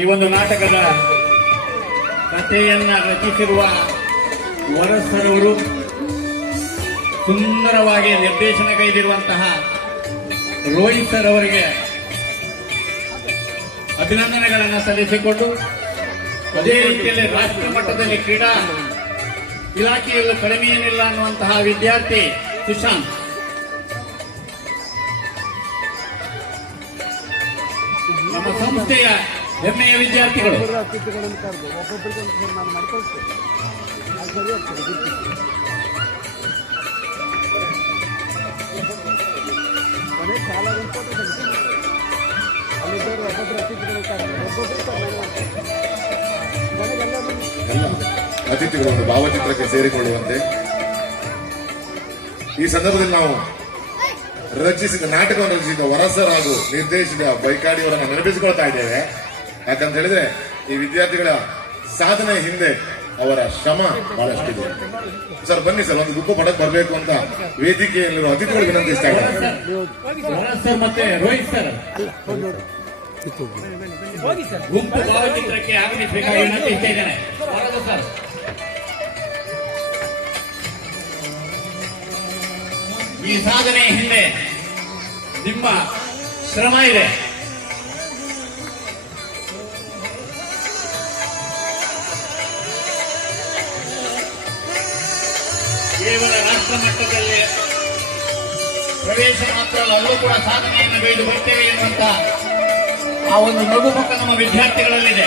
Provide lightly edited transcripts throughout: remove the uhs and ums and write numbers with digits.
ಈ ಒಂದು ನಾಟಕದ ಕಥೆಯನ್ನ ರಚಿಸಿರುವ ವರಸರವರು ಸುಂದರವಾಗಿ ನಿರ್ದೇಶನಗೈದಿರುವಂತಹ ರೋಹಿತ್ ಸರ್ ಅವರಿಗೆ ಅಭಿನಂದನೆಗಳನ್ನು ಸಲ್ಲಿಸಿಕೊಂಡು ಅದೇ ರೀತಿಯಲ್ಲಿ ರಾಷ್ಟ್ರ ಮಟ್ಟದಲ್ಲಿ ಕ್ರೀಡಾ ಇಲಾಖೆಯಲ್ಲೂ ಕಡಿಮೆ ಏನಿಲ್ಲ ಅನ್ನುವಂತಹ ವಿದ್ಯಾರ್ಥಿ ಸುಶಾಂತ್ ನಮ್ಮ ಸಂಸ್ಥೆಯ ಹೆಮ್ಮೆಯ ವಿದ್ಯಾರ್ಥಿಗಳು. ಎಲ್ಲ ಅತಿಥಿಗಳು ಒಂದು ಭಾವಚಿತ್ರಕ್ಕೆ ಸೇರಿಕೊಳ್ಳುವಂತೆ ಈ ಸಂದರ್ಭದಲ್ಲಿ ನಾವು ನಾಟಕವನ್ನು ರಚಿಸಿದ ವರಸರ್ ಹಾಗೂ ನಿರ್ದೇಶಿಸಿದ ಬೈಕಾಡಿಯವರನ್ನು ನೆನಪಿಸಿಕೊಳ್ತಾ ಇದ್ದೇವೆ. ಯಾಕಂತ ಹೇಳಿದ್ರೆ ಈ ವಿದ್ಯಾರ್ಥಿಗಳ ಸಾಧನೆ ಹಿಂದೆ ಅವರ ಶ್ರಮ ಬಹಳಷ್ಟಿದೆ. ಸರ್ ಬನ್ನಿ ಸರ್, ಒಂದು ಗುಂಪು ಪಡಕ್ ಬರಬೇಕು ಅಂತ ವೇದಿಕೆಯಲ್ಲಿರುವ ಅತಿಥಿಗಳು ವಿನಂತಿಸ್ತಾ ಇದ್ದಾರೆ. ಸರ್ ಮತ್ತೆ ರೋಹಿತ್ ಸರ್ ಗುಂಪು ಭಾವಚಿತ್ರಕ್ಕೆ ಆಗಮಿಸಬೇಕಾಗಿ ವಿನಂತಿಸ್ತಾ ಇದ್ದೇನೆ. ಸರ್ ಈ ಸಾಧನೆ ಹಿಂದೆ ನಿಮ್ಮ ಶ್ರಮ ಇದೆ. ಕೇವಲ ರಾಷ್ಟ್ರ ಮಟ್ಟದಲ್ಲಿ ಪ್ರವೇಶ ಮಾತ್ರ ಅಲ್ಲ, ಅಲ್ಲೂ ಕೂಡ ಸಾಧನೆಯನ್ನು ಗೈದು ಬರ್ತೇವೆ ಎನ್ನುವಂತ ಆ ಒಂದು ನಗುಮುಖ ನಮ್ಮ ವಿದ್ಯಾರ್ಥಿಗಳಲ್ಲಿದೆ.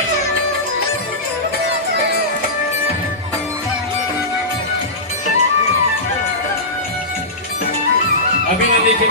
ಅಭಿನಂದಿಸಿ